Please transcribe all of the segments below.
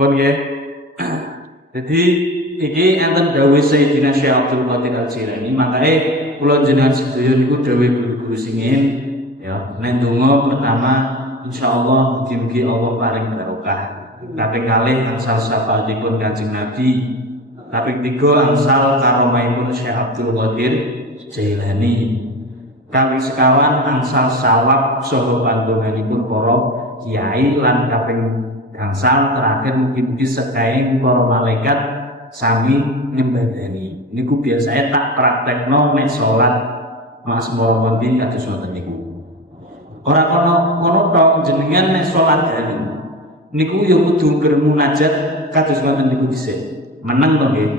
Pun nggih. Jadi iki enten dawuh Sayyidina Syekh Abdul Qadir Al-Jilani, makane kula jenengan sedaya niku dawuh guru-guru singin ya, nek donga pertama insyaallah mugi-mugi Allah paring barokah. Kaping kalih angsal syafaatipun Kanjeng Nabi. Kaping tiga angsal karomahipun Syekh Abdul Qadir Jailani. Kaping sekawan angsal sawab saha pandonganipun para kiai lan kaping gangsal terakhir mugi-mugi sekaing para malaikat sami nyembadani. Niku biasanya tak praktekno nek salat Mas Muhammad kados ngoten niku. Ora kono tok jenengan nek salat niku ya kudu bermunajat kados ngoten niku dhisik. Meneng to nggih.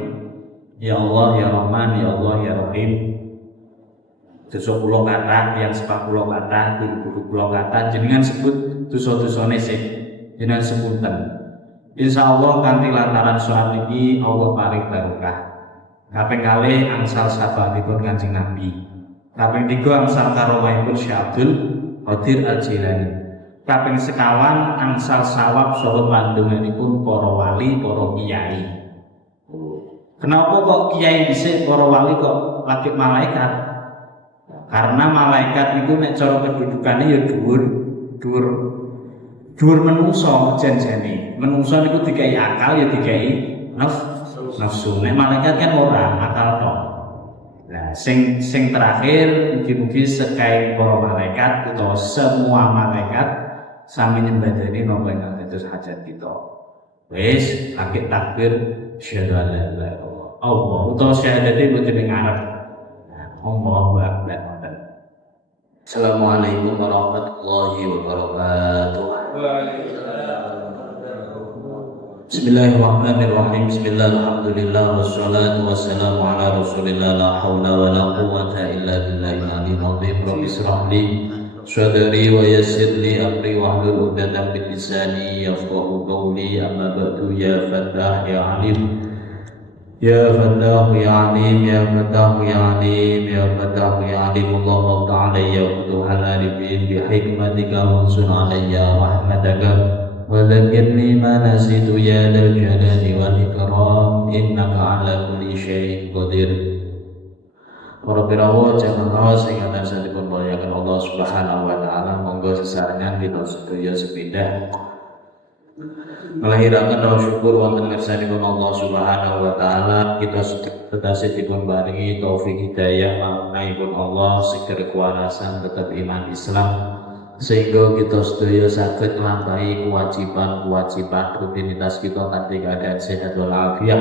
Ya Allah ya Rahman ya Allah ya Rahim. Dosa kula kathah, yang sepak kula kathah, guru kula kathah jenengan sebut dosa-dosane sing jenengan sepunten. Insyaallah kanthi lantaran salat niki Allah paring barokah. Kaping kalih angsal syafaatipun Kanjeng Nabi. Kaping tiga angsal karomahipun Syekh Abdul Qadir Al-Jilani. Kaping sekawan angsal sawab saha pandonganipun para wali, para kiai. Kenapa kok kiai dhisik, para wali kok lagi malaikat? Karena malaikat itu nek cara kedudukannya ya dhuwur menungso janjane. Menungso niku dikai akal ya dikai nafsu. Nek malaikat kan ora akal tok. Nah, sing terakhir mugi-mugi sekaing para malaikat utawa semua malaikat sami nyembadani napa ingkang dados hajat kita. Wis, lagi takbir syahadu an la ilaha illallah. Allah utawa syahadate mboten ing ngarep. Allahu akbar. Assalamualaikum warahmatullahi wabarakatuh. Bismillahirrahmanirrahim. Bismillahirrahmanirrahim. Wassalatu wassalamu ala Rasulillah la haula wala quwwata illa billahil aliyyil azim. Rabbi shrah li sadri wa yassir li amri wahlul 'uqdatam min lisani yafqahu qawli. Amma ba'du ya Fattah ya Alim. Ya Fattah ya Alim, ya Fattah ya Alim, ya Fattah ya Alim. Allahumma ta'ala ya Futuhal Arifin bi hikmatika wa sun alayya rahmataka wa dhakkirni ma nasitu ya dzal jalali wal ikram innaka ala kulli syai'in qadir. Para pirawa jamaah sing atasipun muliakan Allah Subhanahu wa taala, monggo sesarengan kita sedaya sepindah melahirkan rasa syukur wonten ngersanipun Allah Subhanahu wa taala. Kita sedasa dipun paringi taufik hidayah manahipun Allah seger kewarasan tetap iman Islam sehingga kita sedaya saged nglampahi kewajiban rutinitas kita kanthi keadaan sehat walafiat.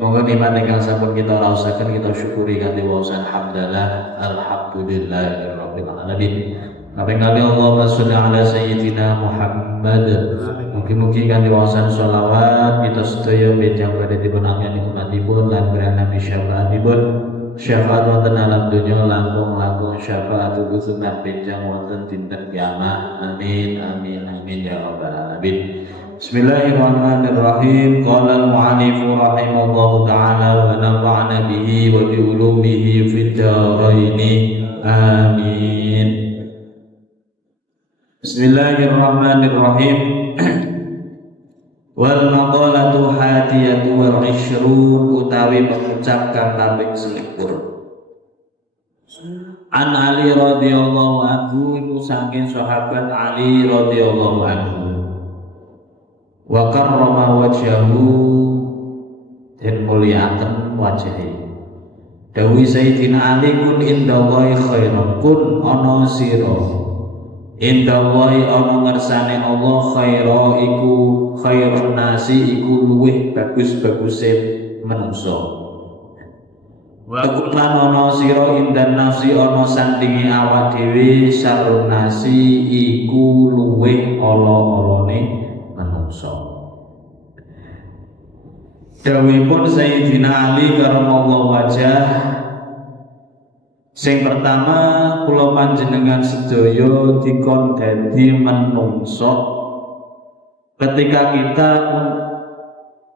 Monggo nikmat ingkang sampun kita raosaken kita syukuri kanthi waosan hamdalah alhamdulillahirabbil alamin. Kaping kali Allahumma sholli ala sayyidina Muhammad. Mugi-mugi kanthi waosan sholawat kita sedaya benjang badhetipun amyanipun umatipun lan beranapi syafaatipun syafaat wonten alam dunya langkung syafaat utusan benjang wonten dinten kiamat. Amin amin amin ya rabbal alamin. Bismillahirrahmanirrahim. Qala al-mu'allif rahimallahu ta'ala wa nafa'ana bihi wa bi ulumihi fid dharain. Amin. Bismillahirrahmanirrahim. Wal maqalatu hadiyatu wal ishrun utawi pengucap kang kaping 21. An Ali radhiyallahu anhu iku saking sahabat Ali radhiyallahu anhu. Wa karrama wajhahu dan muliakan wajhahi. Dawi Sayyidina Ali kun indallahi khairan kun ana sira indallahi ana ngersane Allah khaira iku khairun nasi iku luwih bagus-baguse manungsa. Wa kun lan ana sira indan nafsi ana sandinge awak dhewe sarun nasi iku luwih ala-alane manungsa. Dawuhipun Sayyidina Ali karamallahu wajah, sing pertama kula panjenengan sedaya dikon dadi manungsa ketika kita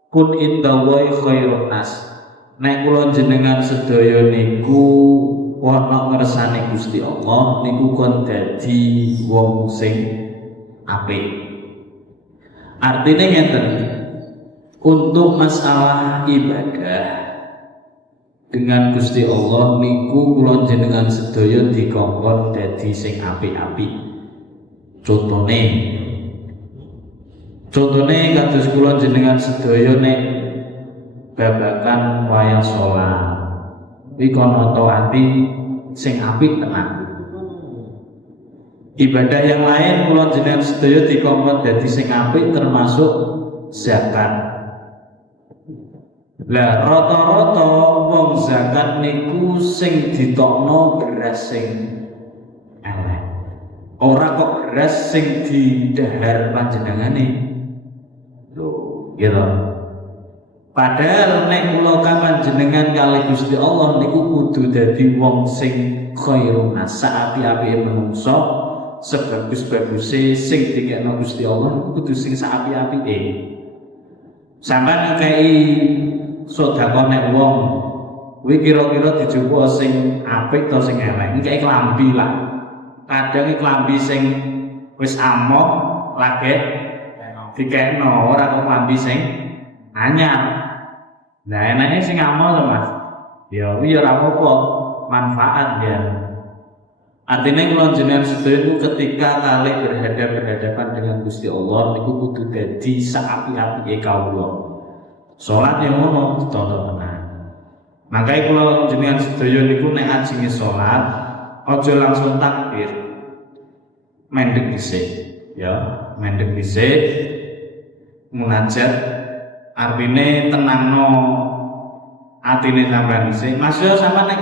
kun indallahi khairun nas. Nek kula jenengan sedaya niku ana ngersane Gusti Allah niku kon dadi wong sing apik. Artine ngeten, Untuk masalah ibadah dengan Gusti Allah niku kula jenengan sedaya dikongkon dadi sing apik-apik. Contone kados kula jenengan sedaya nek babagan wayah salat iki kono ati sing apik tenan. Ibadah yang lain kula jenengan sedaya dikongkon dadi sing apik termasuk zakat. Lah rata-rata wong zakat niku sing ditokno beras sing elek. Ora kok beras sing didhahar panjenengane. Lho, gitu. Padahal nek kula panjenengan kalih Gusti Allah niku kudu dadi wong sing khairun nas, saapi-apike manungsa, sebagus-baguse sing dikekno Gusti Allah kudu sing saapi-apike. Sampeyan ngekei sedekah nek wong kuwi kira-kira dijupuk sing apik ta sing elek. Ngekei klambi lah. Kadang klambi sing wis amok lagi dikekno ora kok klambi sing anyar. Nah enake sing amok lho Mas. Ya kuwi ora apa-apa, manfaat ya. Artinya kula jenengan sedaya ketika kalih berhadapan dengan Gusti Allah niku kudu dadi saapi-apike kawula. Salat yang ngono ditoto tenan. Makanya kula jenengan sedaya niku nek ajenge salat aja langsung takbir. Mendek dhisik, ya, mendek dhisik. Munajat artine tenangno atine sampean dhisik. Maksud sampean nek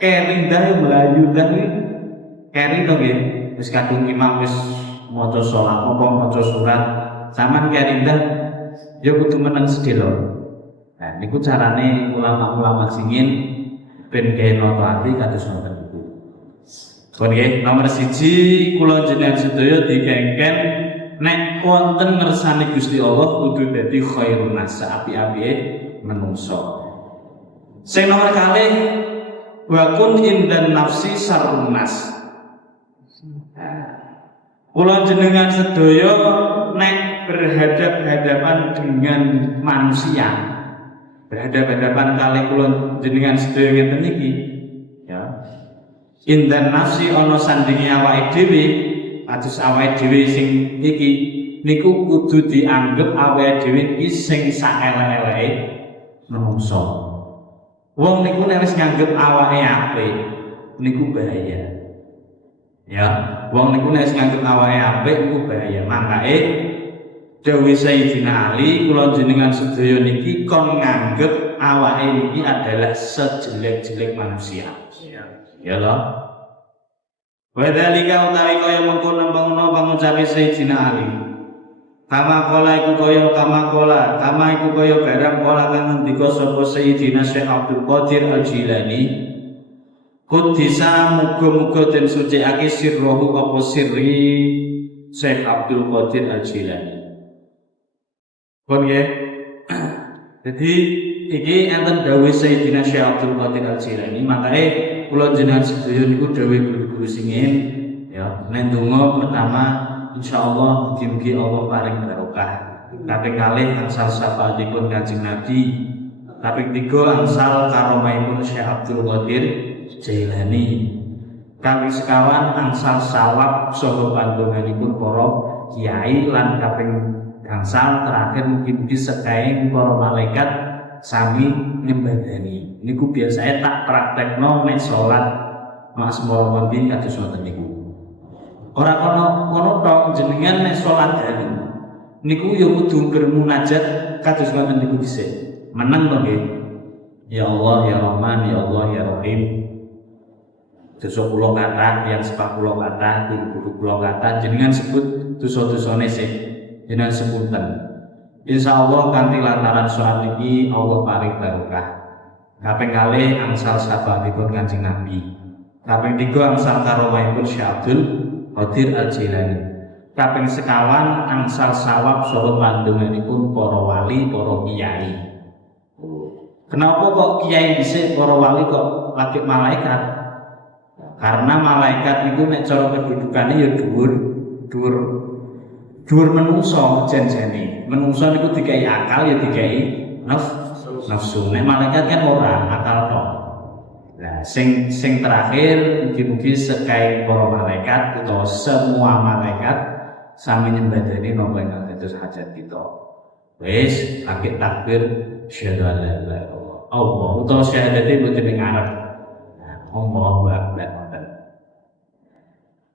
keri ndah mlayu ndah keri to nggih. Wis kadung imam wis maca salat apa maca surat, sampean keri ndah ya kudu meneng sedelo. Nah niku carane ulama-ulama singin ben gawe nata ati kados ngoten niku. Kon nggih nomor 1 kula jenengan sedaya dikengken nek wonten ngersane Gusti Allah kudu dadi khairun nas, api-apike menungso. Sing nomor kalih wa kun indan nafsi sarrun nas. Kula jenengan sedaya nek berhadapan dengan manusia, berhadapan kali kula jenengan sedaya ngeten iki, ya. Indan nafsi ana sandinge awake dhewe, atus awake dhewe sing iki niku kudu dianggep awake dhewe iki sing saelek-eleke menungso. Wong niku nek wis nganggep awake apik, niku bahaya. Ya, wong niku nek nganggep awake apik niku bahaya. Makake dawuh Sayyidina Ali kula jenengan sedaya niki kon nganggep awake niki adalah sejelek-jelek manusia. Ya lho. Wadhalika utawi kaya mengkono pangucape Sayyidina Ali. Kama iku kaya barang kala kang ngendika sapa Sayyidina Syekh Abdul Qadir Al-Jilani. Kudisa muga-muga den sucikake sirrohu apa sirri Syekh Abdul Qadir Al-Jilani. Kon nggih. Dadi iki enten dawuh Sayyidina Syekh Abdul Qadir Al-Jilani, makane kula jenengan sedaya niku dawuh guru-guru singin ya. Nek donga pertama insyaallah mugi-mugi Allah paring barokah. Kaping kalih angsal syafaatipun Kanjeng Nabi. Kaping 3 angsal karomahipun Syekh Abdul Qadir Jailani. Kaping sekawan angsal sawab saha pandonganipun para kiai lan kaping gangsal terakhir mugi-mugi sekaing para malaikat sami nyembadani. Niku biasane tak praktekno nek salat Masmur Wonten kados ngoten niku. Ora kono tok jenengan nek salat dalem niku ya kudu bermunajat kados ngoten niku dhisik. Meneng to nggih. Ya Allah ya Rahman ya Allah ya Rahim. Dosa kula kathah, yang sebab kula kathah, guru kula kathah jenengan sebut dosa-dosane sik. Jenengan sepunten. Insyaallah kanthi lantaran salat iki Allah paring barokah. Kaping kalih angsal sahabatipun Kanjeng Nabi. Kaping 3 angsal karomahipun Syekh Abdul Qadir Al-Jilani. Kaping sekawan angsal sawab saha pandonganipun para wali, para kiai. Kenapa kok kiai dhisik, para wali kok lagi malaikat? Karena malaikat itu nek cara kedudukane ya dhuwur dhuwur menungso jan-jane. Menungso niku dikai akal ya dikai nafsu. Nek malaikat kan ora akal tok. Nah, sing terakhir mugi-mugi sekai para malaikat utawa semua malaikat sami nyembadani napa ingkang dados hajat kita. Wis lagi takbir syahadu an la ilaha illallah. Allah utawa syahadate mboten ing ngarep. Allahu akbar.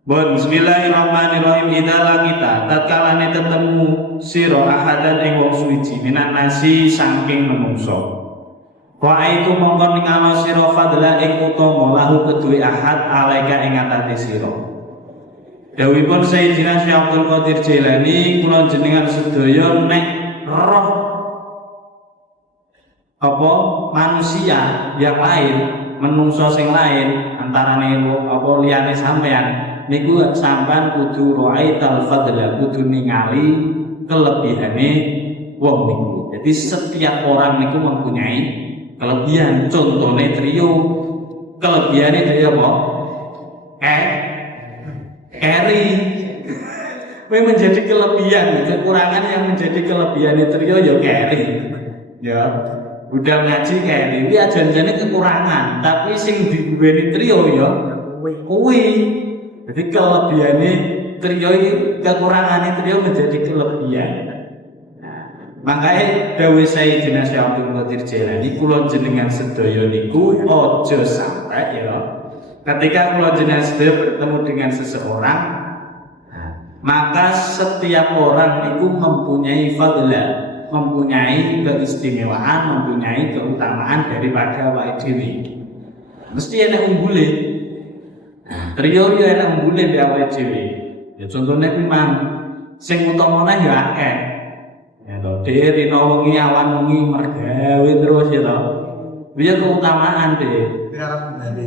Bismillahirrahmanirrahim. Idza kita tatkalane tetemu sira ahadan ing wong suci minan nasi saking menungso. Wa aitu mongkon ningali sira fadla ing utama lahu kedue ahad alaika ing atase sira. Dawuhipun Sayyidina Syekh Abdul Qadir Jailani, kula jenengan sedaya nek roh apa manusia yang lain, menungso sing lain antarane apa liyane sampean niku sampean kudu ra'aital fadla, kudu ningali kelebihane wong niku. Jadi setiap orang niku mempunyai kelebihan. Contohnya trio, kelebihannya trio apa? Carry. Ini menjadi kelebihan, kekurangan yang menjadi kelebihan trio ya carry. Ya, udah ngaji carry, ini aja-ajanya kekurangan, tapi sing dibueni trio ya kuwi. Jadi kelebihannya trio, kekurangannya trio menjadi kelebihan. Makanya dawuh Sayyidina Syekh Abdul Qadir Jailani, kula jenengan sedaya niku aja sampai ya ketika kula jenengan sedaya bertemu dengan seseorang, maka setiap orang itu mempunyai fadla, mempunyai keistimewaan, mempunyai keutamaan daripada awake dhewe. Mesti ana unggule. Trio ya ana unggule di awake dhewe. Ya contohnya kuwi mang sing utamane ya akeh. Ya to, dhewe rino wengi awan wengi mergawe terus ya to. Kuwi keutamaan deh. Karep ngene.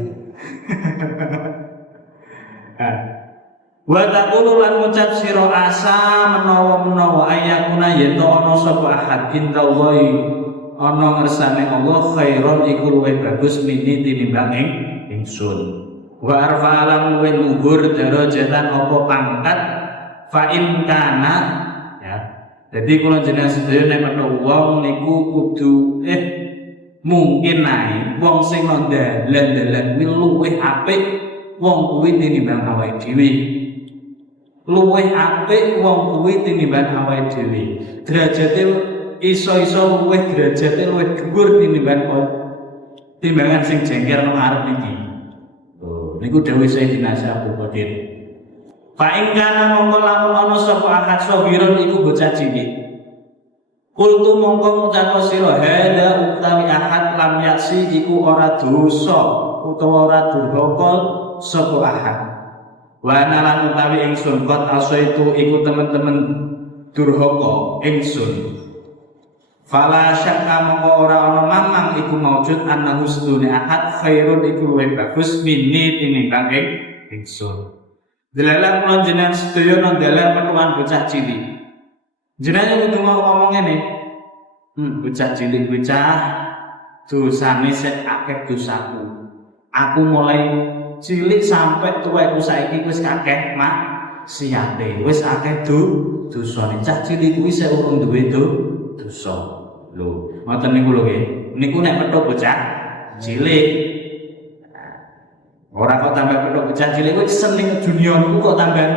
Wa taqulu lan ngucap sira asa menawa ayakuna yen to ana sapa ahad indallahi ana ngersane Allah khairon iku luwih bagus mini tinimbang ingsun. Wa arfa'alam luwih luhur darajatan apa pangkat fa in kana ya. Jadi kula jenengan sedaya nek menawa wong niku kudu mungkin nae wong sing dalan-dalan kuwi luwih apik wong kuwi tinimbang awake dhewe. Luwih apik wong kuwi tinimbang awake dhewe. Derajate iso-iso luwih derajate luwih dhuwur timbangan sing jengker nang arep iki. Oh, niku dawuh Sayyidina Syekh Abdul Qadir. Fa in kana mongko lamun ana sapa akad sawiron iku bocah cilik. Kultu mongko ngucap sira hada utawi akad lam yaksi iku ora dosa utawa ora durhaka sapa akad. Wa nalan utawi ingsun kot asaitu iku temen-temen durhaka ingsun. Fala syakka mongko ora ana mamang iku maujud annahu sedune akad khairun iku luwih bagus mini tinimbang ingsun. Delalah kula jenengan sedaya nang dalan petuan bocah cilik. Jenengan kudu ngomong ngene. Bocah cilik bocah dosane sik akeh dosaku. Aku mulai cilik sampai tuwekku saiki wis akeh maksiate, wis akeh dosane. Cah cilik kuwi sik urung duwe dosa. Lho, ngoten niku lho nggih. Niku nek petuk bocah cilik. Ora kok tambah petuk bocah cilik kuwi seneng junior ku kok tambah.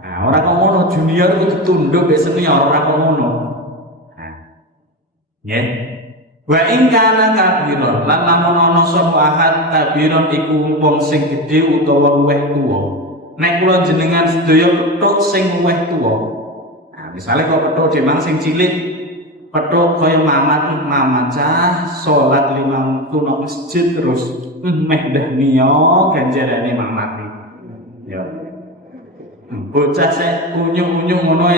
Nah, ora kok ngono, junior ku ditunduk wis senior, ora kok ngono. Nah. Nggih. Wa ing kana kabiron lan lamun ana sapa ahad kabiron iku wong sing gedhe utawa luwih tuwa. Nek kula jenengan sedaya petuk sing luwih tuwa. Nah, misale kok petuk demang sing cilik, petuk kaya mamat cah salat 5 waktu nang masjid terus meh dah niyo ganjarane mamat iki. Ya. Bocah sik unyung-unyung ngono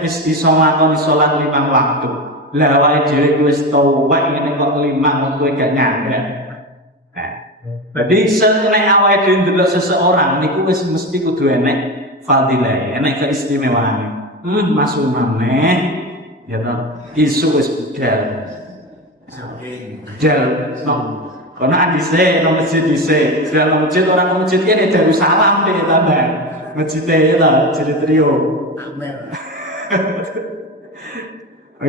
wis iso nglakoni salat 5 waktu. Lah awake dhewe wis tuwek ngene kok 5 waktu gak nyampe. Nah, berarti nek awake dhewe ndelok seseorang niku wis mesti kudu enek fadilah, enek keistimewaane. Mas umameh ya toh isu wis budal. Budal. Karena adise nang masjid dhisik, nang masjid orang nang masjid kene Darussalam dhewe tambah. masjid lah jadi trio Amel.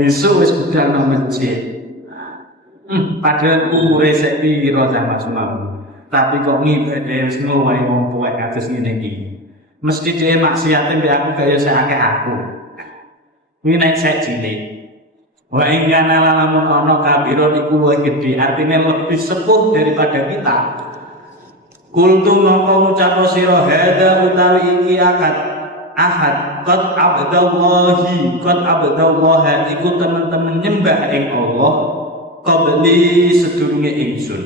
isu wis budal nang masjid padahal umure sik piro sama semua tapi kok ngibadah wis ngowahi wong tuwek kados ngene iki mesti dhewe maksiate mbek aku kaya sakake aku kuwi nek sik cilik wa ing kana lamun ana kabiro iku luwih gedhe artine lebih sepuh daripada kita kultu mongko ngucap sira hada utawi iki ahad qad abdallahi iku temen-temen nyembah ing Allah qabli sedurunge ingsun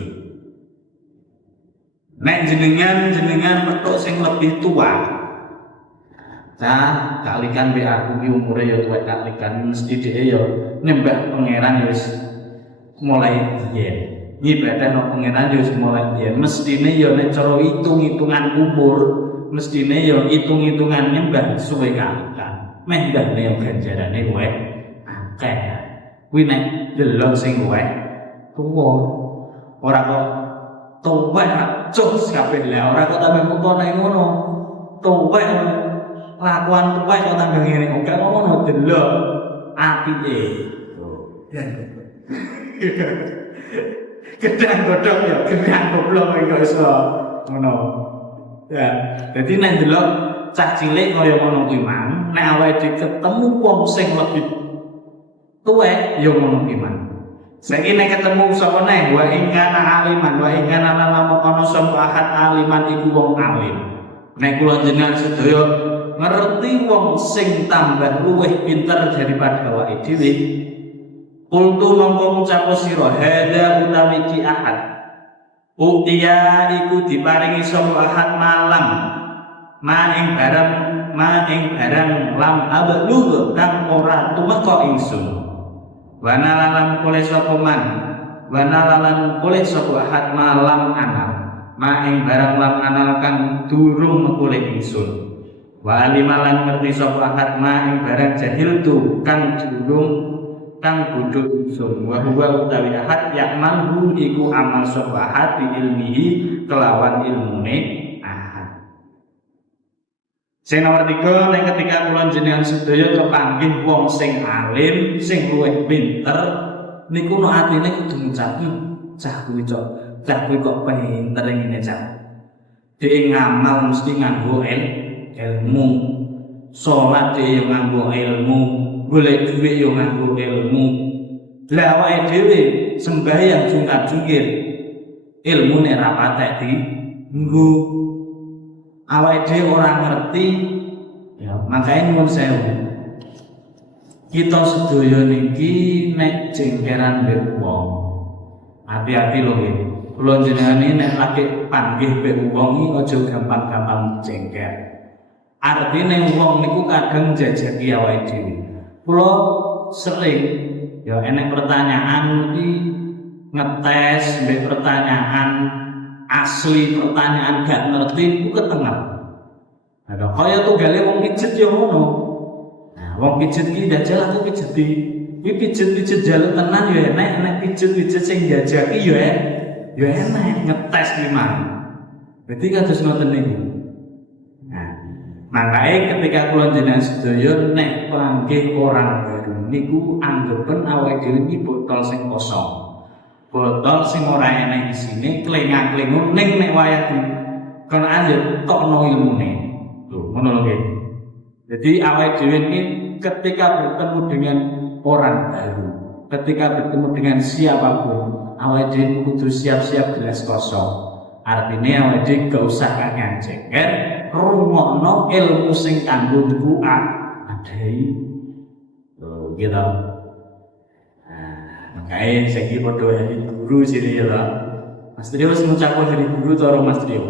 nek jenengan metuk sing lebih tua kalikan be aku ki umure ya tuwek kalikan mesti dhewe ya nyembah pangeran ya wis mulai biyen ibadah nang pangeran ya wis mulai biyen mestine ya nek cara hitung-hitungan umur mestine ya hitung-hitungan nyembah suwe kalikan meh ndane ya ganjarane kowe akeh kuwi nek delok sing kowe tuwa ora kok tuwek cus kabeh lah ora kok tambah muka nek ngono tuwek lakuan tuwek kok tambah ngene kok ngono delok apike gedang godhong ya gedang goblok kok iso ngono ya dadi nek delok cah cilik kaya ngono kuwi mang nek awake ketemu wong sing lebih tuwek ya ngono kuwi mang saiki nek ketemu sapa neh wa ingkana aliman wa ingkana lamun ana sapa ahad aliman iku wong alim nek kula jenengan sedaya ngerti wong sing tambah luwih pinter daripada awake dhewe kultu mongko ngucap sira hada utawi ki ahad utiya iku diparingi sapa ahad malam ing barang lam abluh kang ora tumeka ingsun Wanalan oleh sapa ahad malam anal ing barang lam anal kang durung mekule ingsun wa limalan ngerti sapa ahad ing barang jahil tu kang bodho ingsun wa huwa utawi ahad yakmalhu iku amal sapa ahad bi ilmihi kelawan ilmune ahad sing nomor 3 nek ketika kula jenengan sedaya kepanggih wong sing alim sing luwih pinter niku no atine kudu ngucap cah kuwi kok pinter ngene cah dhek ngamal mesti nganggo ilmu salat dhek nganggo ilmu golek dhuwit yo nganggo ilmu lah awake dhewe sembahyang jungkat-jungkir ilmu nek ra patek dienggo awake dhewe ora ngerti ya makane nyuwun sewu kita sedaya niki nek jengkeran mbek wong hati-hati lho nggih kula jenengane nek lagi panggih mbek wong iki aja gampang-gampang jengker artine wong niku kadang jajaki awake dhewe kula sering ya enek pertanyaan iki ngetes mbek pertanyaan asli pertanyaan gak ngerti ku ketengah. Ada kaya tunggale wong pijet ya ngono. Nah, wong pijet iki dajal aku pijeti. Kuwi pijet-pijet jaluk tenan ya enek pijet-pijet sing jajaki ya enek ngetes kuwi mang. Berarti kados ngoten niku. Nah, makanya ketika kula jenengan sedaya nek panggih orang baru niku anggepen awake dhewe iki botol sing kosong. Botol sing ora enek isine klengak-klengu ning nek wayah kenaan ya tokno ilmune. Lho, ngono lho nggih. Jadi awake dhewe iki ketika bertemu dengan orang baru, ketika bertemu dengan siapapun, awake dhewe kudu siap-siap gelas kosong. Artinya awake dhewe gak usah ngajengker, rungokno ilmu sing kanggo niku adai. Lho, gitu. Makanya saya kira doa hari guru sini ya lah. Mas Trio harus mengucap hari guru atau orang Mas Trio.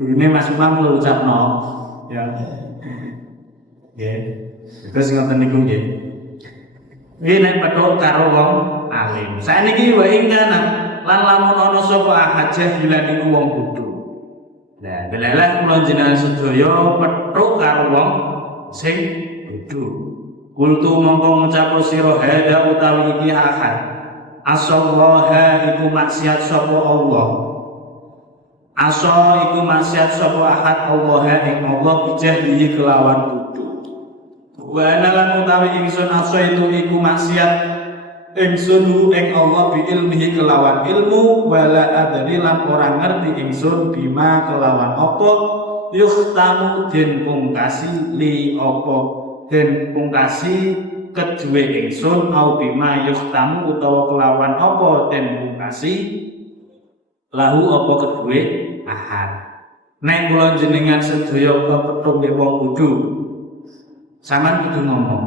Ini Mas Umam lo ucap no, ya. Terus ngoten niku nggih. Iki nek pedhot karo wong alim. Saiki wa ing kana lan lamun ana sapa ahad jahilan iku wong bodho. Lah, delalah kula jenengan sedaya pedhot karo wong sing bodho. Kultu mongko ngucap sira hada utawi iki ahad asallaha iku maksiat sapa Allah Asa iku maksiat sapa ahad Allah ing Allah bijahdihi kelawan kudu. Wa ana lan utawi ingsun asa iku maksiat ingsun ing Allah bi ilmihi kelawan ilmu wala adri lan ora ngerti ingsun bima kelawan apa yuhtamu den pungkasi li apa den pungkasi kedue ingsun au bima yuhtamu utawa kelawan apa den pungkasi lahu apa kedue ahad. Nek kula jenengan sedaya kepethuk wong kudu sampean kudu ngomong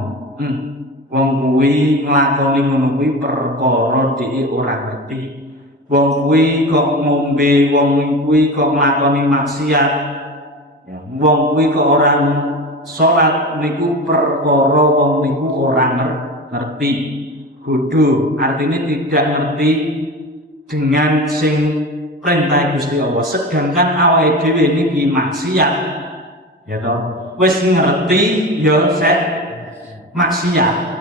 wong kuwi nglakoni ngono kuwi perkara dhewe ora ngerti. Wong kuwi kok ngombe, wong kuwi kok nglakoni maksiat. Ya, wong kuwi kok ora salat niku perkara wong niku ora ngerti. Kudu artinya tidak ngerti dengan sing perintah Gusti Allah. Sedangkan awake dhewe niki maksiat. Ya toh, wis ngerti ya sek maksiat.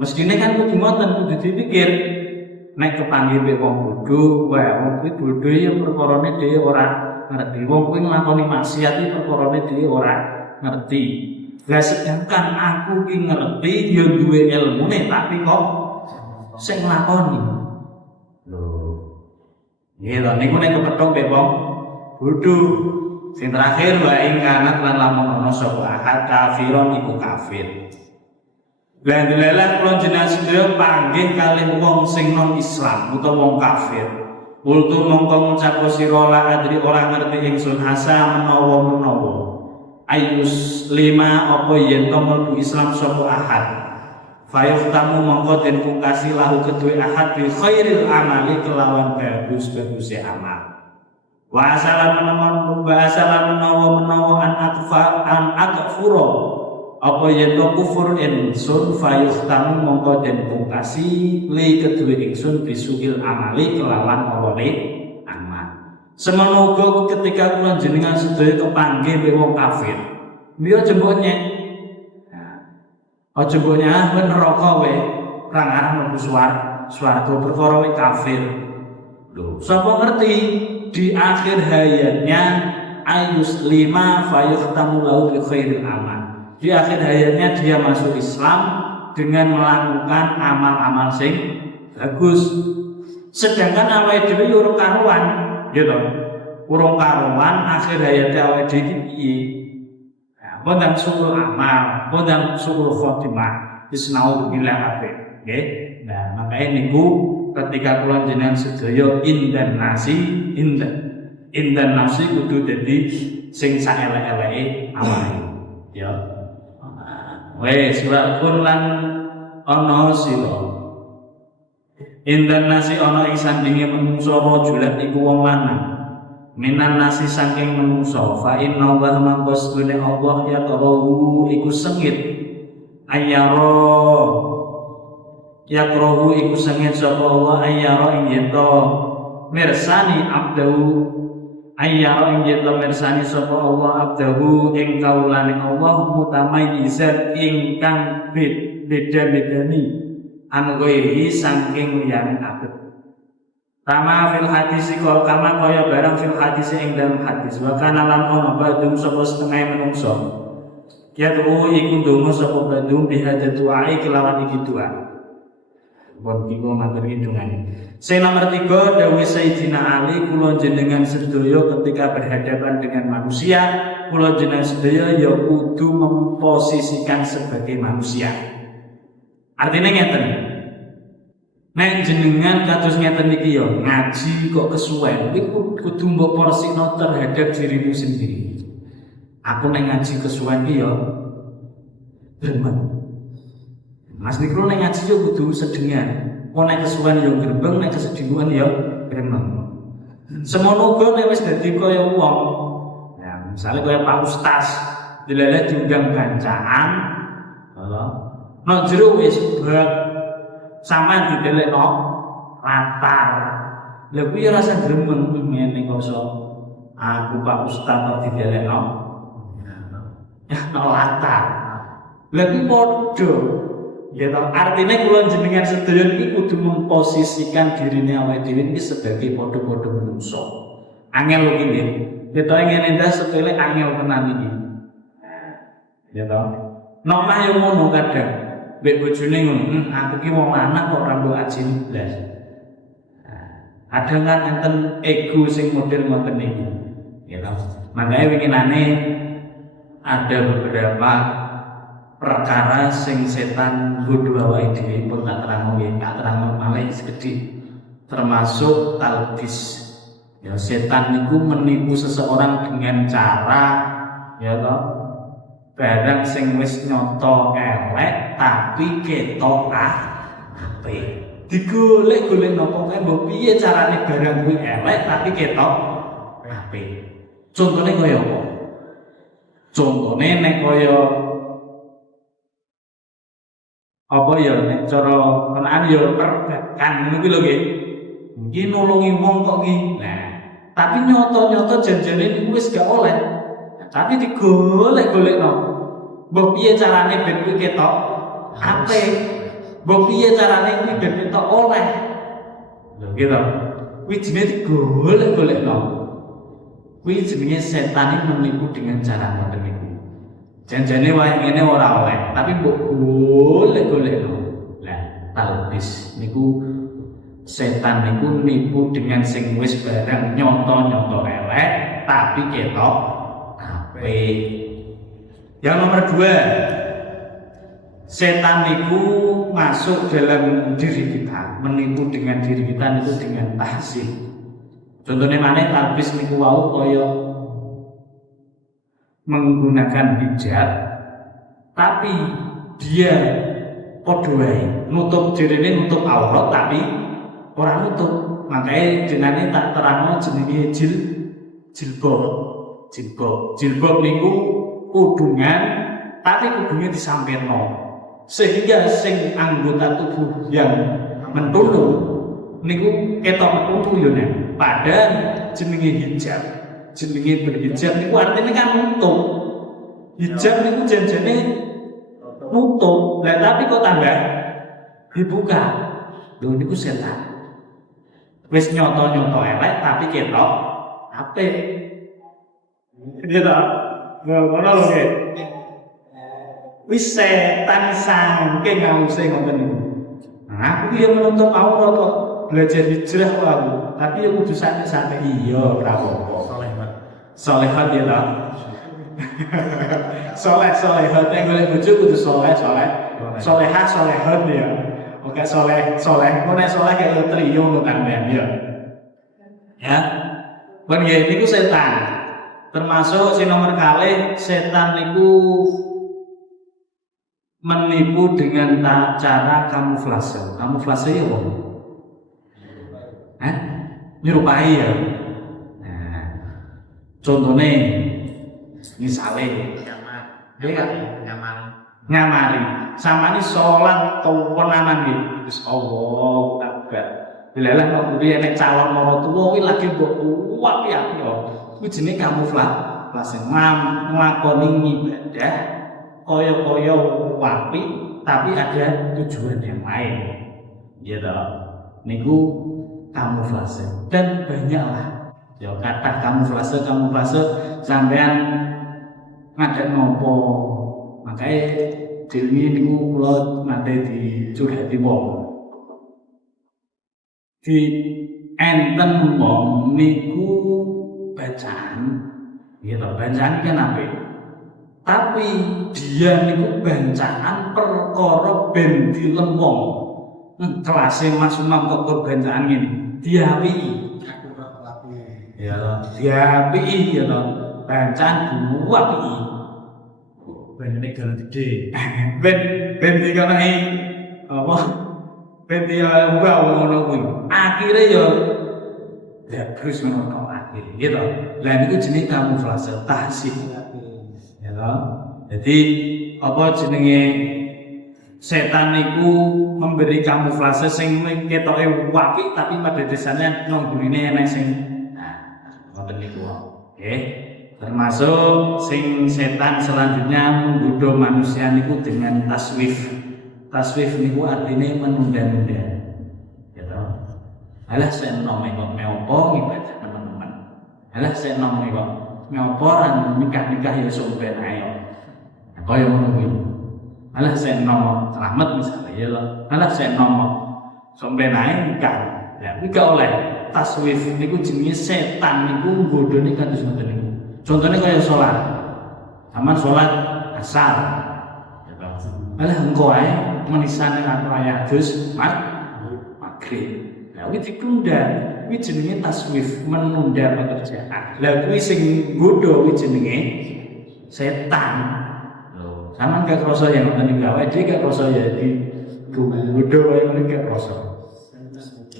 Mestine kan kudu ngoten, kudu dipikir nek kepanggih mbek wong bodho, wae wong kuwi bodho ya perkarane dhewe ora ngerti. Wong kuwi nglakoni maksiat iki perkarane dhewe ora ngerti. Lah sedangkan aku ki ngerti ya duwe ilmune tapi kok sing nglakoni. Lho. Nggih lho niku nek kepethuk mbek wong bodho. Sing terakhir wa ing kanat lan lamun ana sapa ahad kafiron iku kafir. Lah delalah kula jenengan sedaya panggih kalih wong sing non Islam utawa wong kafir. Kultu mongko ngucap sira la adri ora ngerti ingsun asa menawa ayus lima apa yen to mlebu Islam sapa ahad. Fayuftamu mongko den pungkasi lahu kedue ahad bi khairil amali kelawan bagus-baguse amal. Wa asalan menawa an akfuro apa yen to kufur ingsun fayuhtamu mongko den pungkasi li kedue ingsun bisuil amali kelawan awale amal. Semono uga ketika kula jenengan sedaya kepanggih mbek wong kafir. Miyo jemboknya. Aja mbok nyah ben neraka we, ora arep mlebu swarga perkara we kafir. Lho, sapa ngerti di akhir hayatnya ayus lima fayuhtamu lahu bi khairil amal. Di akhir hayatnya dia masuk Islam dengan melakukan amal-amal sing bagus. Sedangkan awake dhewe urung karuan, gitu. Urung karuan akhir hayatnya awake dhewe piye? Nah, pondang syukur amal, pondang syukur khotimah, isnau billah kabeh, nggih. Nah, makanya niku ketika kula jenengan sedaya indan nasi kudu dadi sing saelek-eleke awake. Ya. Wes walaupun lan ana sira indan nasi ana ing sandinge menungso rajulan iku wong lanang minan nasi saking menungso fa inna wa mangkos gune Allah ya tarahu iku sengit yakrahu iku sengit sapa Allah ayyara ing yen mirsani abdahu ayyara ing mirsani sapa Allah abdahu ing kaulane Allah mutamayyizat ingkang beda-bedani anu ghairi saking liyane abet. Kama fil hadis kama kaya barang fil hadis ing dalem hadis wa kana lan ana badung sapa setengah menungso. Yatu iku ndonga sapa badung bihadatu ai kelawan iki doa. Bon kiko matur hidungane. Sing nomor 3 dawuh Sayyidina Ali kula jenengan sedaya ketika berhadapan dengan manusia, kula jenengan sedaya ya kudu memposisikan sebagai manusia. Artinya ngeten. Nek jenengan kados ngeten iki ya ngaji kok kesuwen, iku kudu mbok porsino terhadap dirimu sendiri. Aku nek ngaji kesuwen iki ya demen. Mas Nikro nek ngaji yo kudu sedengan. Kok nek kesuwen yo gerbeng, nek kesedingan yo gremeng. Semono uga nek wis dadi kaya wong. Ya, misale kaya Pak Ustaz, dileleh diundang bancaan. Halo. Nek jero wis bab sampean didelekno latar. Lha kuwi rasa gremeng ngene kok aku Pak Ustaz kok didelekno. Ya, latar. Lha kuwi padha. Ya toh, artinya kula jenengan sedaya iki kudu memposisikan dirine awake dhewe iki sebagai padha-padha manungsa. Angel lho iki. Ketoke ngene ndas sepele angel tenan iki. Ya toh. Nomah yo ngono kadang. Mbek bojone ngono, aku ki wong lanang kok ora mbok ajeni blas. Kadang kan enten ego sing model ngoten niku. Ya toh. Makanya winginane ada beberapa perkara sing setan godho awake dhewe pun tak terangno nggih, tak terangno malih sedhik. Termasuk talbis. Ya setan niku menipu seseorang dengan cara ya toh barang sing wis nyoto elek tapi ketok apik. Digolek-golek napa kae mbok piye carane barang kuwi elek tapi ketok apik. Contone kaya apa? Contone nek kaya apa ya nek cara kenaan ya perdagangan ngono kuwi lho nggih. Iki nolongi wong kok iki. Nah, tapi nyoto-nyoto janjane niku wis gak oleh. Tapi digolek-golekno. Mbok piye carane ben kuwi ketok apik. Mbok piye carane kuwi ben ketok oleh. Lho gitu. Kuwi jenenge digolek-golekno. Kuwi jenenge setan iki menipu dengan cara ngoten niku. Janjane wae ngene ora oleh, tapi mbok golek-golekno. Lah, talbis niku setan niku nipu dengan sing wis barang nyoto-nyoto elek tapi ketok apik. Yang nomor 2, setan niku masuk dalam diri kita, menipu dengan diri kita itu dengan tahsin. Contohnya mana talbis niku wau kaya menggunakan hijab tapi dia padha wae nutup dirine nutup aurat tapi ora nutup. Makanya jenenge tak terangno jenenge jilbab. Jilbab niku kudungan tapi kudungnya disampirno sehingga sing anggota tubuh yang mentulu niku ketok metu yo nek. Padahal jenenge hijab. Jenenge berhijab niku artinya kan nutup. Hijab niku janjane nutup. Lah tapi kok tambah dibuka. Lho niku setan. Wis nyoto-nyoto elek tapi ketok apik. Gitu. Ngono lho nggih. Wis setan saking ngause ngoten niku. Nah, aku yo menuntut aurat kok belajar hijrah kok aku. Tapi yo kudu santai-santai iya ora apa-apa. Solehat ya ta. Solehat nek golek bojo kudu soleh. Solehah solehat ya. Oke soleh. Kok nek soleh kaya trio lho sampean ya. Ya. Pun nggih niku setan. Termasuk si nomor kalih setan niku menipu dengan cara kamuflase. Kamuflase ya apa? Nyerupai ya. Nah, contohnya misalnya nyamari sama ini sholat tenanan gitu. Terus Allah Akbar. Bilalah kok kuwi nek calon maratuwa kuwi lagi mbok kuwat ya yo. Kuwi jenenge kamuflase. Nglakoni ibadah kaya-kaya apik tapi ada tujuan yang lain. Gitu. Niku kamuflase dan banyaklah. Ya kata kamuflase sampean ngadeg nopo. Makanya dewi niku kula nate dicurhati wong. Di enten wong niku bacaan, gitu bacaan kan apa? Tapi dia niku bacaan perkara ben dilempong. Kelasnya Mas Umam kok bacaan ngene. Diapiki. Ya, diapiki ya to. Bacaan diapiki. Benene galon gede. Ben dikanahi apa? Ben dia ngono kuwi. Akhire ya terus ngono akhir gitu. Lah niku jenenge kamuflase tahsin. Ya to. Jadi apa jenenge setan niku memberi kamuflase sing ketoke apik tapi pada dasarnya nang gurine enek sing ngoten niku. Oke. Termasuk sing setan selanjutnya menggoda manusia niku dengan taswif. Taswif niku artinya menunda-nunda. Gitu. Alah seneng kok meopo ibadah teman-teman. Alah saya nom kok ngoporan nikah-nikah ya somben ae. Kaya ngono kuwi. Alah saya nom selamat misalnya ya lho. Alah saya nom somben ae nikah. Ya kuwi gak oleh. Taswif niku jenenge setan niku nggodhone kados ngoten niku. Contone kaya salat. Aman salat asar. Alah engko ae menisane aku ayah dus maghrib. Nah, kuwi ditunda. Kuwi jenenge taswif, menunda pekerjaan. Lah kuwi sing nggodho kuwi jenenge setan. Lho, sampean gak krasa ya ngoten niku awake dhewe gak krasa ya di nggodho wae ngono gak krasa.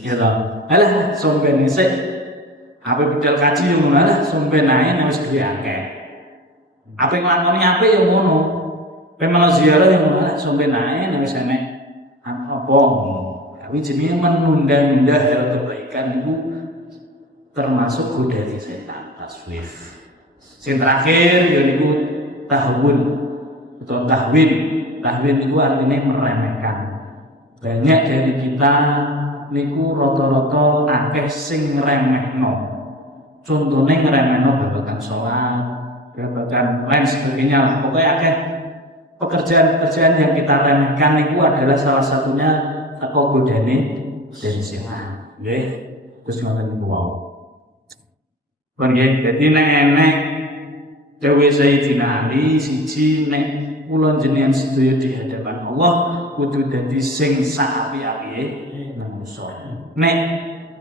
Ya ta. Alah somben sik. Ape bedal kaji yo ngono alah somben ae nek wis duwe akeh. Ape nglakoni apik yo ngono. Ape malah ziarah yo ngono alah somben ae nek wis enek apa. Kuwi jenenge menunda-nunda hal kebaikan itu termasuk godaan setan taswif. Sing terakhir ya niku tahwun atau tahwin. Tahwin itu artinya meremehkan. Banyak dari kita niku rata-rata akeh sing ngremehno. Contohnya ngremehno babagan sholat, babagan lain sebagainya. Pokoknya akeh pekerjaan-pekerjaan yang kita remehkan niku adalah salah satunya apa godane dari setan. Nggih, terus ngoten niku wae. Kon nggih, dadi nek enek dawuh Sayyidina Ali siji nek kula jenengan sedaya di hadapan Allah kudu dadi sing saapi-apike manungsa. Nek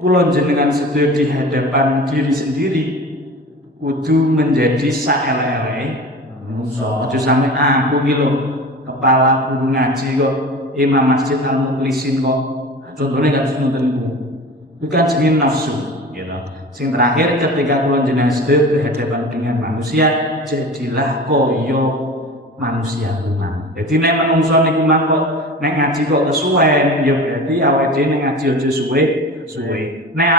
kula jenengan sedaya di hadapan diri sendiri kudu menjadi saelek-eleke manungsa. Aja sampe aku iki lho kepala ngaji kok Imam Masjid Al-Mukhlisin kok. Contohnya kan ngoten niku. Itu kan jenenge nafsu, gitu. Sing terakhir ketika kula jenengan sedaya berhadapan dengan manusia, jadilah kaya manusia kuman. Jadi nek manungsa niku mangkok nek ngaji kok kesuwen, ya berarti awake dhewe nek ngaji aja suwe. Nek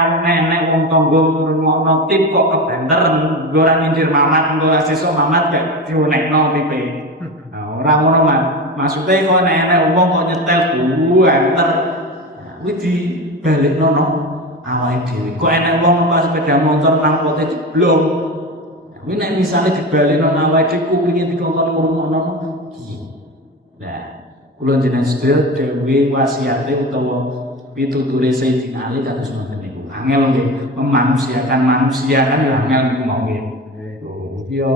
wong tangga ngrungokno tip kok kebenteren, nggo ora nginjir mamat, nggo asisa mamat gak diunekno tipe. Nah, ora ngono man. Maksudnya kok nek wong kok nyetel banter kuwi dibalekno no awake dhewe. Kok enek wong numpak sepeda motor nang pote jeblok. Kuwi nek misale dibalekno awake dhewe kupinge dikongkon ngrungokno iki. Nah, kula jenengan sedaya dhewe wasiate utawa pituture Sayyidina Ali kados ngoten niku. Angel nggih memanusiakan manusia kan ya angel niku mau nggih. Yo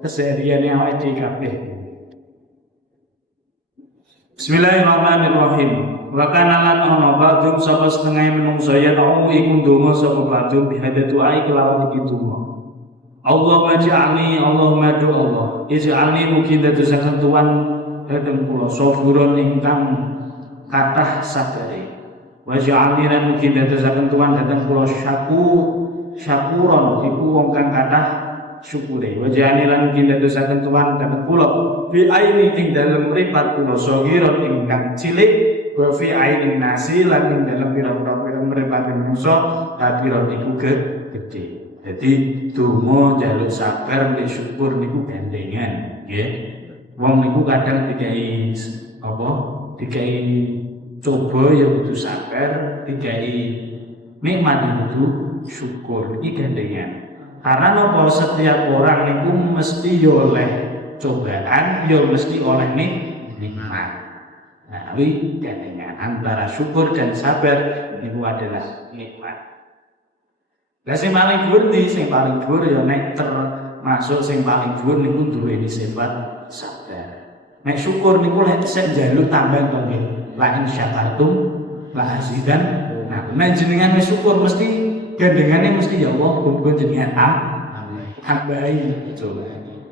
keseriane awake dhewe kabeh. Bismillahirrahmanirrahim. Wa kana lan ana ba'dhum sapa setengah menungso ya tau iku ndonga sapa ba'dhum bihadatu ai kelawan iki donga. Allahumma ja'alni Allahumma do Allah. Ij'alni mugi dadosaken tuan dhateng kula saburon ingkang kathah sabare. Wa ja'alni lan mugi dadosaken tuan dhateng kula syakuron iku wong kang kathah syukure. Wa ja'alni lan mugi dadosaken tuan dhateng kula fi aini ing dalem mripat kula sagiron ingkang cilik wa fi aini nasi lan ing dalem pira-pira mripat manusa kathira niku gedhe. Dadi donga njaluk sabar nek syukur niku gandengan nggih. Wong niku kadang dikai apa? Dikai coba ya kudu sabar, dikai nikmat kudu syukur. Iki gandengan. Karena nopo setiap orang niku mesti oleh cobaan, yo mesti oleh nikmat. Nah, ini gandengan antara syukur dan sabar itu adalah nikmat. Lah sing paling dhuwur sing paling dhuwur ya nek termasuk sing paling dhuwur niku duweni sifat sabar. Nek syukur niku lek sing njaluk tambah to nggih. La in syakartum la azidan. Nah, nek jenengan wis syukur mesti gandengane mesti ya Allah muga jenengan tambahi coba.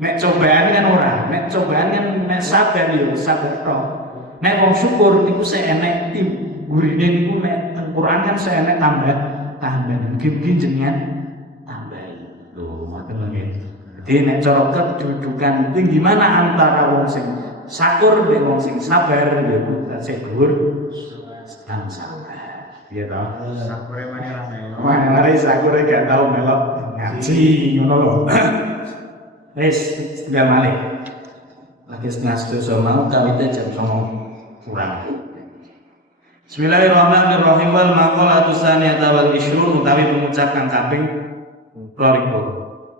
Nek cobaan kan ora, nek cobaan kan nek sabar yo sabar tok. Nek wong syukur niku seenek tim gurine niku nek Al-Qur'an kan seenek tambah. Mungkin jenengan tambahi. Lho, ngoten lho. Jadi nek cara kedudukan itu gimana antara wong sing syukur dan wong sing sabar ya sing dhuwur sedang sabar. Iya toh? Sakure mari sakure gak tau melok ngaji ngono lho. Wis sudah malih. Lagi setengah sedasa mau kawite jam 09.00 kurang. Bismillahirrahmanirrahim wal maqalatu saniyata wal ishrun utawi pengucap kang kaping 4 Loriku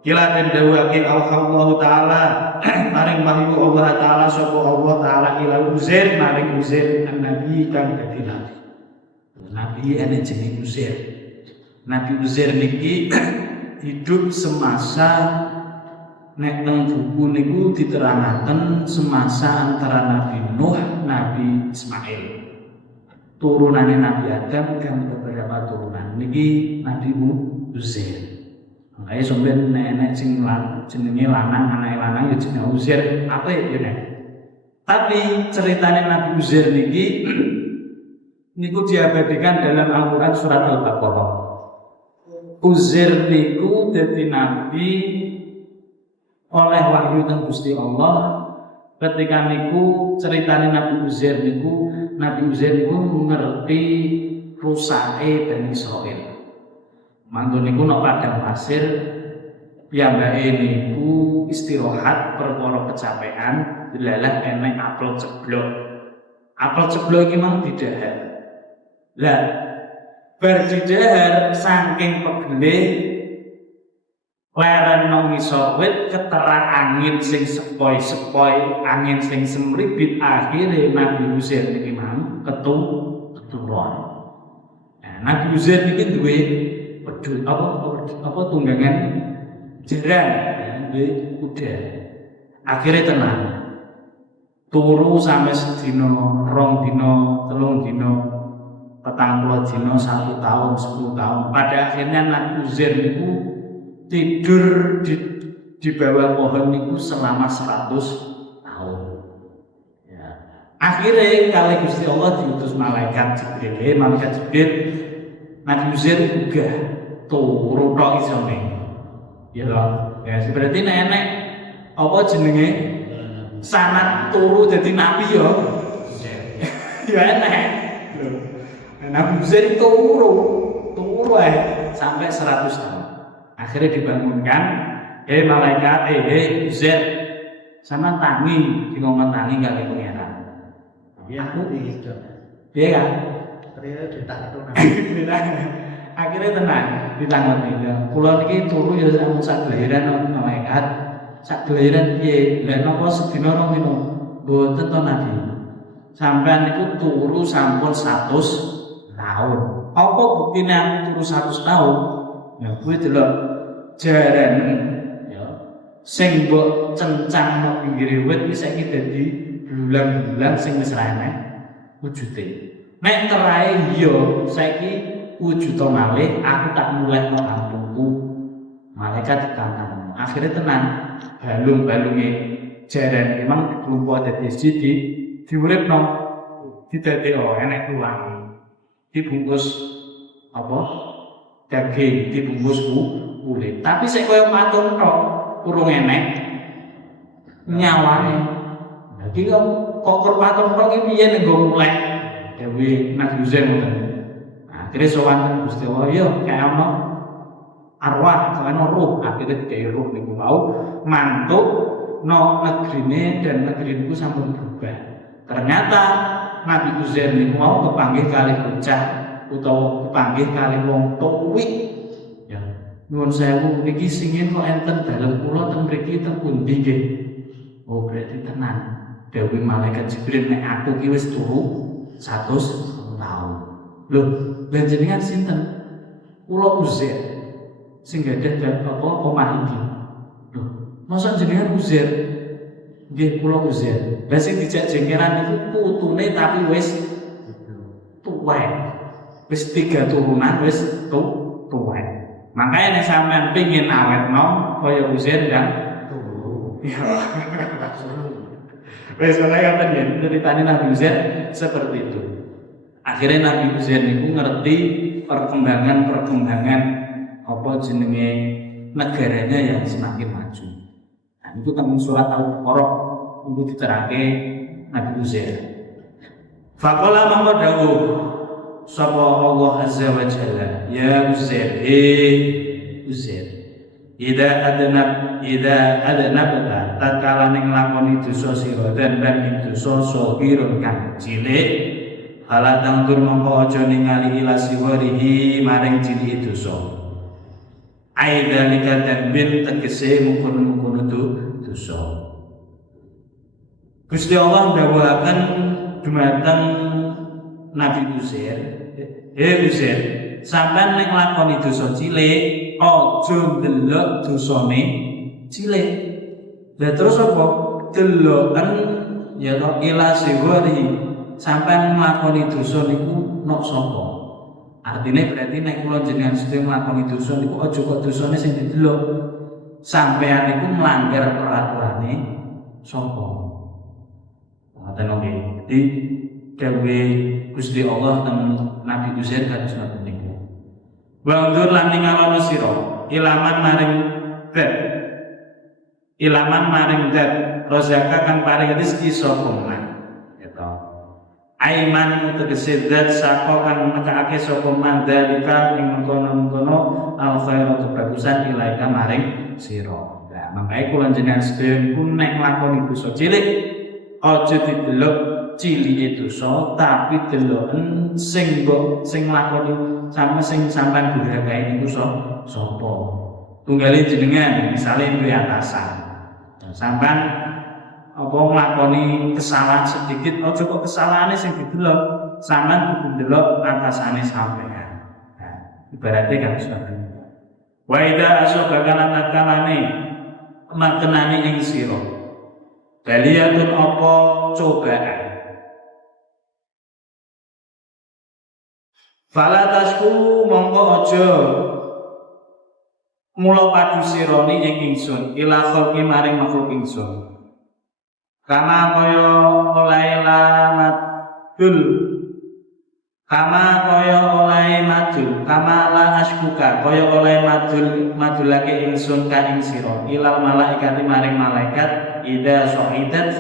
kila den dawuhake Allah taala maring wahyu Allah taala sapa Allah taala ila Uzair maring Uzair nabi kang dadi nabi. Nabi ene jeneng Uzair. Nabi Uzair niki hidup semasa nek nang buku niku diterangaken semasa antara Nabi Nuh, Nabi Ismail. Turunane Nabi Adam kan beberapa turunan. Niki Nabi Uzair. Makanya sampeyan nenek sing jenenge lanang, anake lanang ya jenenge Uzair, apik ya nek. Tapi ceritane Nabi Uzair niki niku diabadikan dalam Al-Qur'an surat Al-Baqarah. Uzair niku dadi nabi oleh wahyu teng Gusti Allah. Ketika niku ceritane Nabi Uzair niku ngerti rusake Bani Israil. Manggon niku nek padang pasir piyambake niku istirahat perkara kecapean, delalah enek apel ceblok. Apel ceblok iki mang didahar. Lah bar didahar saking pegele leren nang ngisor wit ketera angin sing sepoi-sepoi, angin sing semribit, akhire Nabi Uzair niki mang keturon. Nah, Nabi Uzair niki duwe pedhul apa tunggangan jerang duwe kuda. Akhire tenang. Turu sampai sedina, 2 dina, 3 dina, 40 dina, 1 tahun, 10 tahun. Pada akhirnya Nabi Uzair niku tidur di bawah pohon niku selama 100 tahun. Ya. Akhirnya kali Gusti Allah diutus malaikat Jibril, Nabi Uzair juga turu tok isone. Ya lho. Ya berarti nenek apa jenenge sanad turu dadi nabi ya. Ya enek. Nabi Uzair turu ae sampai 100 tahun. Akhirnya dibangunkan, malaikat, Uzair, sama tangi, ngomong tangi kali pengiran. Ya aku gitu. Iya kan? Ternyata ditakut. Akhirnya tenang, ditanggung ini. Pulau ini turu ya sama sak gelahiran malaikat, sak gelahiran piye. Lah napa sedina 2 dina? Mboten to Nabi. Sampeyan niku turu sampun 100 tahun. Apa buktine aku turu 100 tahun? Ya kuwi delok jaran ya sing mbok cencang nang pinggir wit iki saiki dadi bulang-bulang sing wis ra enek wujude. Nek terae iya saiki wujud malih aku tak mulih nang kampungku. Malaikat ditantang. Akhirnya tenang. Balung-balunge jaran memang dikelompok dadi siji diuripno didadekno enek tulang. Dibungkus apa? Daging dibungkus kulit. Tapi sik koyo patung tok, urung enek nyawane. Dadi kok patung tok iki piye nek nggo mulih? Dewe Nabi Uzair ngoten. Akhire sowan Gusti Allah, ya kaya ana arwah, ana ruh, akhire dhewe ruh niku mau mantuk no negrine dan negeri niku sampun berubah. Ternyata Nabi Uzair niku mau kepanggih kali bocah utawa kepanggih kali wong tuwik. Ya, nuwun sewu niki singin kok enten dalem kula teng mriki teng pundi nggih. Oh, berarti tenan. Dewi malaikat Jibril nek aku ki wis turu 100 tahun. Lho, lha jenengan sinten? Kula Uzair. Sing gadah apa omah iki. Lho, masa jenengan Uzair? Nggih, kula Uzair. Lah sing dijak jengkeran iku putune tapi wis tuwek. Wis 3 turunan wis tuwek. Makanya nek sampean pengin awetno kaya Uzair dan iya. Wis ana ngoten ya, ceritane Nabi Uzair seperti itu. Akhirnya Nabi Uzair niku ngerti perkembangan apa jenenge negaranya yang semakin maju. Nah, itu kan surat Al-Baqarah itu diterangke Nabi Uzair. Faqala mangko dawuh sapa Allah Azza wa Jalla, ya Uzair, Uzair. Ida adnabta tatkala ning lakoni dosa sira dan dosa sahirun kang cilik, ala tangtur mongko aja ningali ila siwarihi maring cilik dosa. Aidalika dzambin tegese mungkon-mungkon dosa. Gusti Allah ndawuhaken dumateng Nabi Uzair, Uzair, sampean nek nglakoni dosa cilik, aja ndelok dosane cilik. Lah terus apa? Deloken ya to ila sihori. Sampean nglakoni dosa niku nok sapa? Artine berarti nek kula jenengan sedaya nglakoni dosa niku aja kok dosane sing didelok. Sampean niku melanggar peraturane sapa? Ngoten nggih. Jadi dawuh Gusti Allah teng Nabi Uzair kados ngoten niku. Wa undur lan ningalono sira ilaman maring zat rozaka kang paring rezeki sapa man. Eta. Aiman tegese zat saka kang nekake sapa man dalika ing mengkono-mengkono al khairu kebagusan ilaika maring sira. Nah, mangkae kula jenengan sedaya niku nek nglakoni dosa cilik aja didelok cilike dosa tapi deloken sing nglakoni sama sing sampean durhakae niku sapa. Tunggale jenengan misale duwe atasan. Sampean apa nglakoni kesalahan sedikit aja kok kesalahane sing didelok, sampean kudu ndelok atasane sampean. Nah, ibaratnya kan seperti itu. Wa idza asaba kana kalane makenane ing sira. Baliyatun apa cobaan. Fala tasku mongko aja mula padu sirani ing ingsun ila khalqi maring makhluk ingsun. Kama kaya oleh madul kama la askuka kaya oleh madulake ingsun ka ing sira ilal malaikati maring malaikat ida sohidat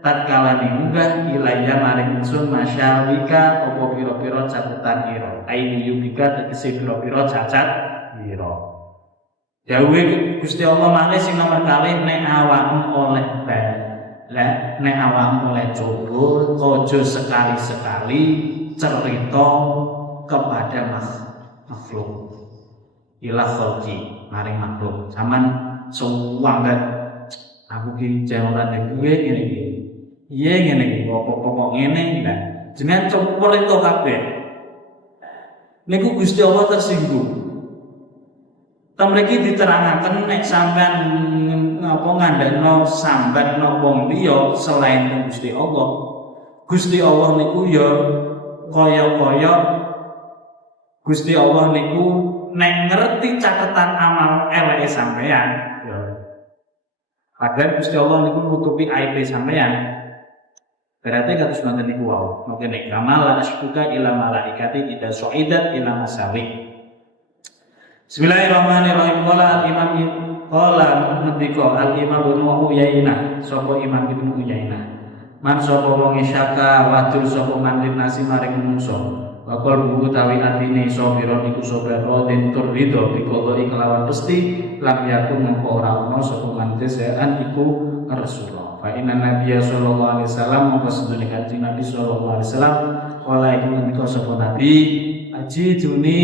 tatkala munggah ilaya maring ingsun masyawika apa pira-pira catetan ira aini yubika tegese pira-pira cacat ira. Dawuhe Gusti Allah maneh sing nomor kalih nek awakmu oleh nek awakmu oleh coba aja sekali-sekali cerita kepada makhluk ilah khalqi maring makhluk sampean suwangan aku ki jawaban gue ngene iki iya ngene iki pokok ngene nah jenengan coba itu kabeh niku Gusti Allah tersinggung. Mriki diterangaken nek sampean ngandakno sambatno wong liya selain Gusti Allah. Gusti Allah niku ya kaya Gusti Allah niku nek ngerti catatan amal eleke sampean ya. Padahal Gusti Allah niku nutupi aib sampean. Berarti kados ngoten niku wae. Mungkin nek kamala asbuka ila malaikati ida suidat ila masawi. Bismillahirrahmanirrahim. Qala al-imam Ibnu Uyainah, sapa Imam Ibnu Uyainah. Man sapa wong syaka wadul sapa mandin nasi maring manungsa. Wa qalbu tawi atine sabira iku sabar rodin tur ridho biqadari kelawan pesti lam yakun mengko ora ono sapa mantesan iku Rasulullah. Fa inna nabiyya sallallahu alaihi wasallam mongko sedune kanjeng Nabi sallallahu alaihi wasallam kala iku ngendika sapa Nabi ajiduni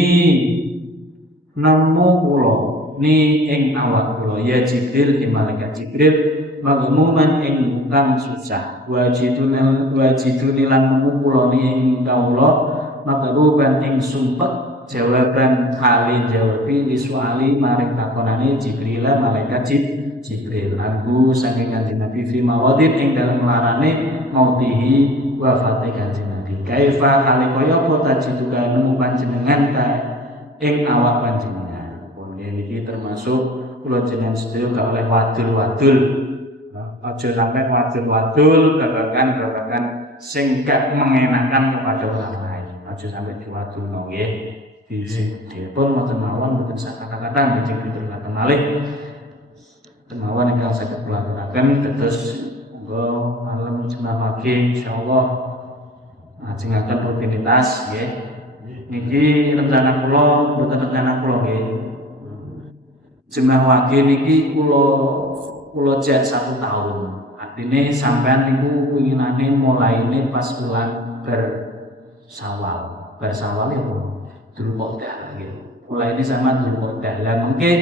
nemu kula ni ing awak kula ya Jibril ing malaikat Jibril magmuman ing kang susah wajiduni lan nemu kula ni ing kawula matruban ing sumpet jawaban kali jawabi lisuali maring takonane Jibril malaikat Jibril aku saking kanjeng Nabi fi mawadid ing dalem larane mautihi wafate kanjeng Nabi kaifa kali kaya apa tajiduka nemu panjenengan ka ing awak panjenengan. Pun niki termasuk kula jenengan sedaya gak oleh wadul-wadul. Aja sampai wadul-wadul babagan sing gak mengenakan kepada orang lain. Aja sampai diwadul nggih. Dipun mboten mawon mboten sak kata-kata njing diterangkan malih. Kemawon ingkang saged kula aturaken dados monggo malam Jumat pagi insyaallah ngajengaken rutinitas nggih. Niki rencana kula mboten rencana kula nggih. Jemaah wage niki kula jak 1 tahun. Artine sampean niku winginane mulaine pas bulan Bersawal. Bersawal ya Dulqa'dah nggih. mulai ini sama Dzulqa'dah. Lah mungkin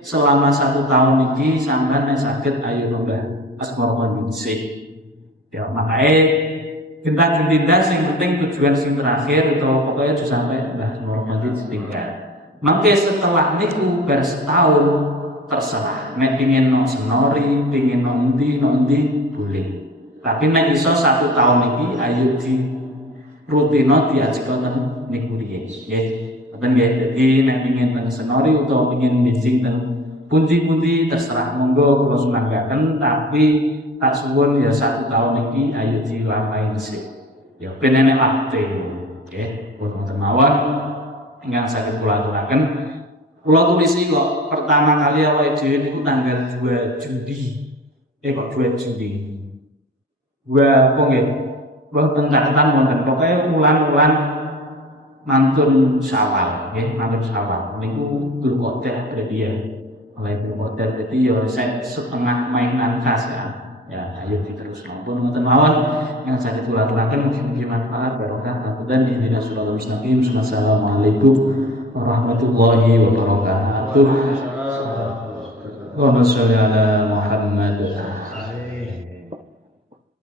selama 1 tahun ini sampean nek saged ayo nambah asmara kondisi. Ya makanya tindak sing penting tujuan sing terakhir atau pokoknya aja sampai mbah asmara kondisi tinggal. Mangke setelah niku bar setahun terserah. Nek pingin no senori, pingin no endi boleh. Tapi nek iso 1 tahun iki ayo di rutino diajekoten niku piye. Nggih. Ngoten nggih. Dadi nek pingin teng senori utawa pingin meeting teng pundi-pundi terserah monggo kula sunangaken tapi tak suwun ya 1 tahun iki ayo dilampahi dhisik. Ya ben enek waktu. Nggih. Wonten mawon ingkang saged kula aturaken. Kula tulisi kok pertama kali awake dhewe niku tanggal 2 Juli. Kok 2 Juli. Gua apa nggih? Wonten catatan wonten pokoke wulan-wulan mantun Syawal, nggih, mantun Syawal. Niku Dzulqa'dah berarti ya. Mulai Dzulqa'dah berarti ya setengah mainan khas ya. Ya, ayo diterus nonton ngoten mawon yang saged kula aturaken mugi-mugi manfaat barokah dan dina suratul mustaqim. Assalamualaikum warahmatullahi wabarakatuh. Wa sallallahu ala Muhammad.